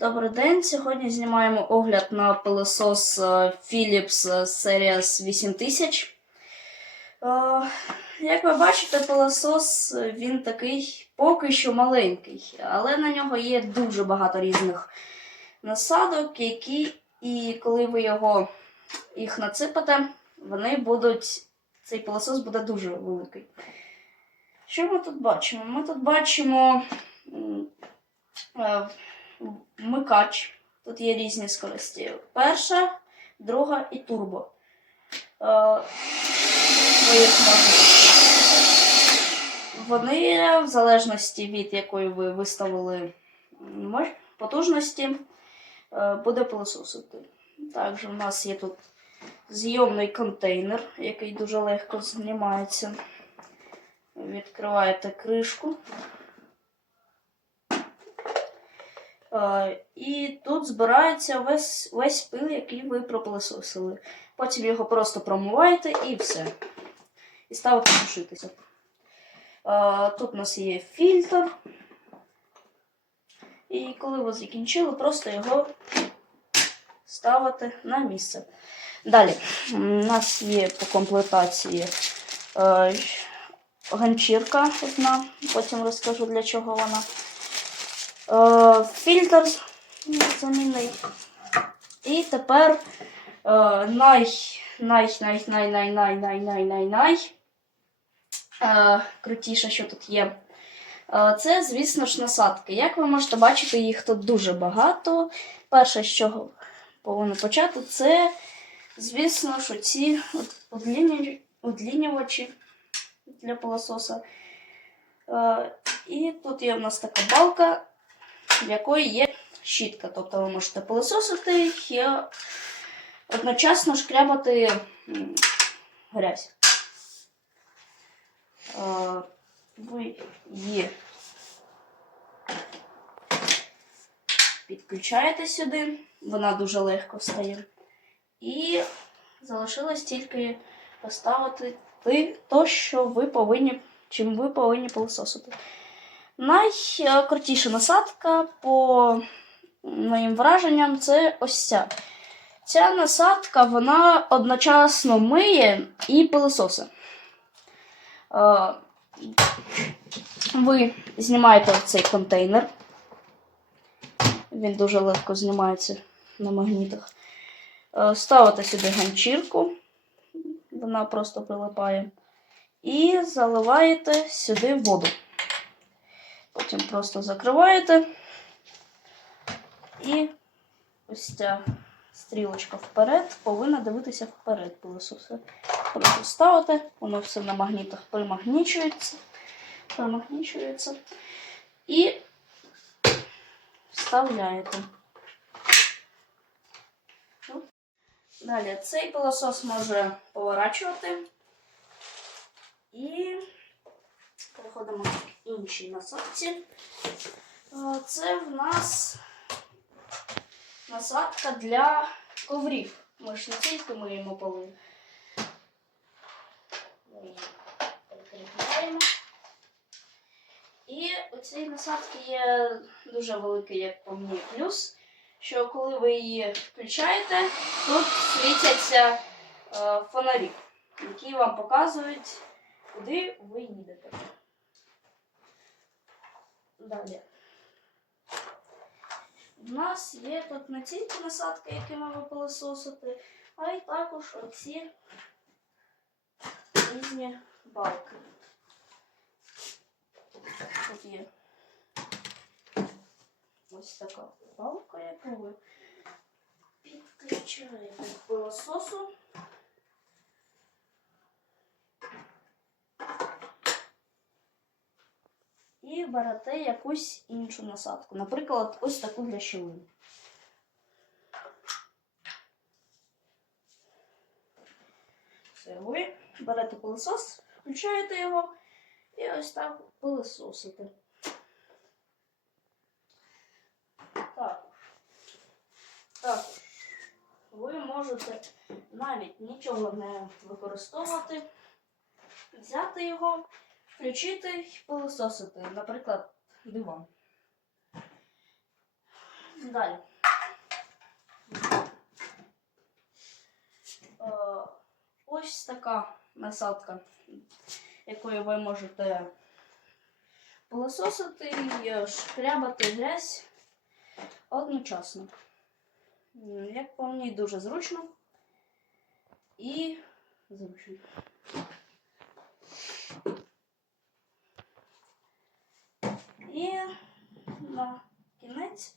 Добрий день. Сьогодні знімаємо огляд на пилосос е, Philips е, Series 8000. Е, Як ви бачите, пилосос він такий поки що маленький, але на нього є дуже багато різних насадок, які, і коли ви його їх наципите, вони будуть. Цей пилосос буде дуже великий. Що ми тут бачимо? Ми тут бачимо вмикач. Тут є різні скорості. Перша, друга і турбо. Е, Вони, в залежності від якої ви виставили потужності, е, буде пилососити. Також у нас є тут зйомний контейнер, який дуже легко знімається. Відкриваєте кришку. Е, І тут збирається весь, весь пил, який ви пропилососили. Потім його просто промиваєте і все. І ставите сушитися. Е, Тут у нас є фільтр. І коли ви закінчили, просто його ставите на місце. Далі, у нас є по комплектації е, ганчірка одна, потім розкажу для чого вона. Е, фільтр замінний. І тепер е, най, най, най, най, най, най, най, най, най, най. Е, крутіше, що тут є. Е, Це, звісно ж, насадки. Як ви можете бачити, їх тут дуже багато. Перше, з чого повинно почати, це, звісно ж, ці удлінювачі- для пилососа. Е, І тут є в нас така балка, в якої є щітка. Тобто ви можете пилососити і одночасно шкрябати грязь. Е, Ви її підключаєте сюди, вона дуже легко встає. І залишилось тільки поставити ти- то, що ви повинні, чим ви повинні пилососити. Найкрутіша насадка, по моїм враженням, це ось ця. Ця насадка вона одночасно миє і пилососи. Е, Ви знімаєте цей контейнер. Він дуже легко знімається на магнітах. Е, Ставите сюди ганчірку, вона просто прилипає. І заливаєте сюди воду. Потім просто закриваєте. І ось ця стрілочка вперед повинна дивитися вперед пилососи. Просто ставите, воно все на магнітах примагнічується. Примагнічується. І вставляєте. Далі цей пилосос може поворачувати. І переходимо к іншій насадці. Е, Це в нас насадка для коврів. Ми ж не тільки миємо поли. Ми. І у цій насадці є дуже великий, як по мені, плюс, що коли ви її включаєте, тут світяться е, фонарі, які вам показують, куди ви їдете. Далі. У нас є тут не тільки насадки, якими ви пилососите, а й також оці різні балки. Тут є ось така балка, яку ви підключаєте до пилососу. І берете якусь іншу насадку. Наприклад, ось таку для щілин. Все, ви берете пилосос, включаєте його і ось так пилососите. Також. Також. Ви можете навіть нічого не використовувати, взяти його, включити і пилососити, наприклад, диван. Далі. Е, Ось така насадка, якою ви можете пилососити і шкрябати грязь одночасно. Як по мені, дуже зручно і зручно. І на кінець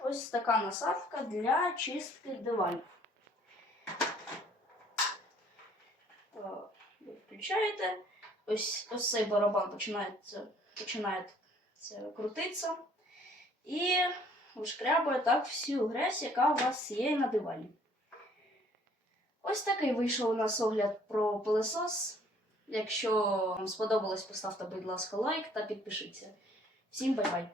ось така насадка для чистки диванів. Включаєте, ось, ось цей барабан починає, починає крутитися і вишкрябує так всю грязь, яка у вас є на дивані. Ось такий вийшов у нас огляд про пилесос. Якщо вам сподобалось, поставте, будь ласка, лайк та підпишіться. Всім бай-бай!